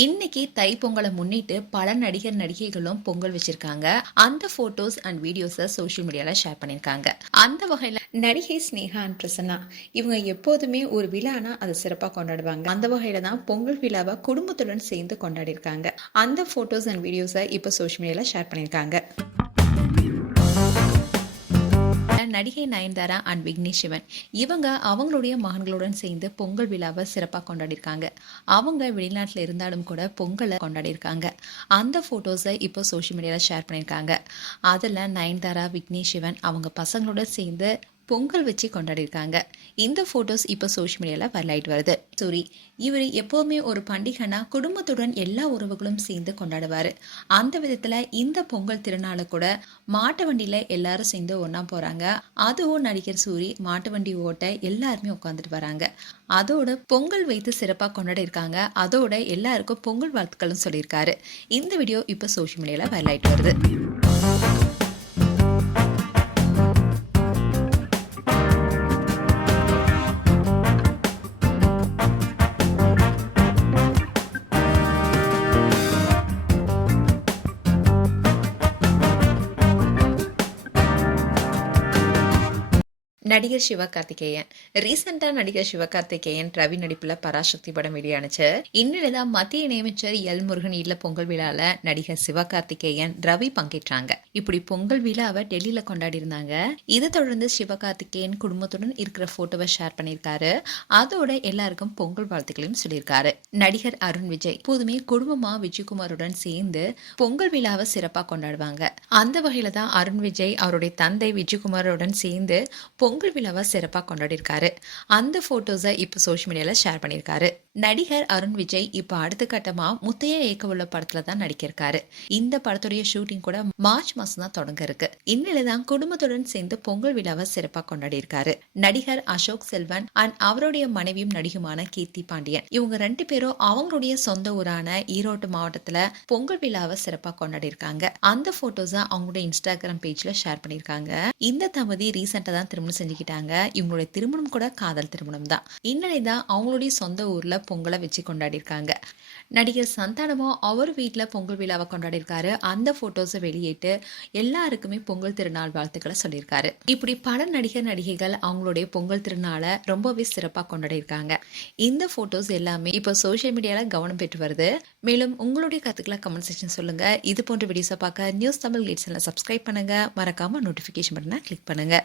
இன்னைக்கு தைப்பொங்கலை முன்னிட்டு பல நடிகர் நடிகைகளும் பொங்கல் வச்சிருக்காங்க. அந்த போட்டோஸ் அண்ட் வீடியோஸை சோஷியல் மீடியால ஷேர் பண்ணியிருக்காங்க. அந்த வகையில நடிகை ஸ்னேகா அண்ட் பிரசன்னா இவங்க எப்போதுமே ஒரு விழானா அதை சிறப்பாக கொண்டாடுவாங்க. அந்த வகையில தான் பொங்கல் விழாவை குடும்பத்துடன் சேர்ந்து கொண்டாடி இருக்காங்க. அந்த போட்டோஸ் அண்ட் வீடியோஸை இப்போ சோஷியல் மீடியால ஷேர் பண்ணியிருக்காங்க. நடிகை நயன்தாரா அண்ட் விக்னேஷ் சிவன் இவங்க அவங்களுடைய மகன்களுடன் சேர்ந்து பொங்கல் விழாவை சிறப்பாக கொண்டாடிருக்காங்க. அவங்க வெளிநாட்டில் இருந்தாலும் கூட பொங்கலை கொண்டாடிருக்காங்க. அந்த ஃபோட்டோஸை இப்போ சோஷியல் மீடியாவில் ஷேர் பண்ணியிருக்காங்க. அதில் நயன்தாரா விக்னேஷ் சிவன் அவங்க பசங்களோட சேர்ந்து பொங்கல் வச்சு கொண்டாடிருக்காங்க. இந்த போட்டோஸ் இப்போ சோஷியல் மீடியால வைரலாயிட்டு வருது. சூரி இவர் எப்பவுமே ஒரு பண்டிகைனா குடும்பத்துடன் எல்லா உறவுகளும் சேர்ந்து கொண்டாடுவாரு. அந்த விதத்துல இந்த பொங்கல் திருநாளை கூட மாட்டு வண்டியில எல்லாரும் சேர்ந்து ஒன்னா போறாங்க. அதுவும் நடிகர் சூரி மாட்டு வண்டி ஓட்ட எல்லாருமே உட்காந்துட்டு வராங்க. அதோட பொங்கல் வைத்து சிறப்பா கொண்டாடி இருக்காங்க. அதோட எல்லாருக்கும் பொங்கல் வாழ்த்துக்களும் சொல்லியிருக்காரு. இந்த வீடியோ இப்போ சோஷியல் மீடியால வைரலாயிட்டு வருது. நடிகர் சிவகார்த்திகேயன் ரீசெண்டா நடிகர் சிவகார்த்திகேயன் ரவி நடிப்புல பராசக்தி படம் வெளியானுச்சு. இன்னிலதான் மத்திய இணையமைச்சர் எல் முருகன் இல்ல பொங்கல் விழால நடிகர் சிவகார்த்திகேயன் ரவி பங்கேற்றாங்க. இப்படி பொங்கல் விழாவை டெல்லியில கொண்டாடி இருந்தாங்க. இதை தொடர்ந்து சிவகார்த்திகேயன் குடும்பத்துடன் இருக்கிற போட்டோவை ஷேர் பண்ணியிருக்காரு. அதோட எல்லாருக்கும் பொங்கல் வாழ்த்துக்களையும் சொல்லியிருக்காரு. நடிகர் அருண் விஜய் எப்போதுமே குடும்பமா விஜயகுமாருடன் சேர்ந்து பொங்கல் விழாவை சிறப்பா கொண்டாடுவாங்க. அந்த வகையில தான் அருண் விஜய் அவருடைய தந்தை விஜயகுமாருடன் சேர்ந்து பொங்கல் விழாவை சிறப்பாக கொண்டாடிருக்காரு. அந்த போட்டோஸை இப்போ சோஷியல் மீடியால ஷேர் பண்ணியிருக்காரு. நடிகர் அருண் விஜய் இப்போ அடுத்த கட்டமா முத்தையா இயக்க உள்ள படத்துல தான் நடிக்கிருக்காரு. இந்த படத்துடைய ஷூட்டிங் கூட மார்ச் மாசம் தான் தொடங்க இருக்கு. இந்நிலைதான் குடும்பத்துடன் சேர்ந்து பொங்கல் விழாவை சிறப்பாக கொண்டாடி இருக்காரு. நடிகர் அசோக் செல்வன் அண்ட் அவருடைய மனைவியும் நடிகுமான கீர்த்தி பாண்டியன் இவங்க 2 பேரும் அவங்களுடைய சொந்த ஊரான ஈரோடு மாவட்டத்துல பொங்கல் விழாவை சிறப்பாக கொண்டாடி இருக்காங்க. அந்த போட்டோஸை அவங்களுடைய இன்ஸ்டாகிராம் பேஜ்ல ஷேர் பண்ணிருக்காங்க. இந்த தம்பதி ரீசெண்டா தான் திருமணம் செஞ்சுக்கிட்டாங்க. இவங்களுடைய திருமணம் கூட காதல் திருமணம் தான். இந்நிலைதான் அவங்களுடைய சொந்த ஊர்ல பொங்கலை வச்சு கொண்டாடி இருக்காங்க. நடிகர் சந்தானமும் அவர் வீட்டில் பொங்கல் விழாவை கொண்டாடி இருக்காரு. அந்த போட்டோஸை வெளியிட்டு எல்லாருக்குமே பொங்கல் திருநாள் வாழ்த்துக்களை சொல்லியிருக்காரு. இப்படி பல நடிகர் நடிகைகள் அவங்களுடைய பொங்கல் திருநாளை ரொம்பவே சிறப்பாக கொண்டாடி இருக்காங்க. இந்த போட்டோஸ் எல்லாமே இப்போ சோஷியல் மீடியால கவனம் பெற்று வருது. மேலும் உங்களுடைய கருத்துக்களை கமெண்ட் செக்ஷன் சொல்லுங்க. இது போன்ற வீடியோஸை பார்க்க நியூஸ் தமிழ் கைட்ஸ் சப்ஸ்கிரைப் பண்ணுங்க. மறக்காம நோட்டிபிகேஷன் பட்டனை கிளிக் பண்ணுங்க.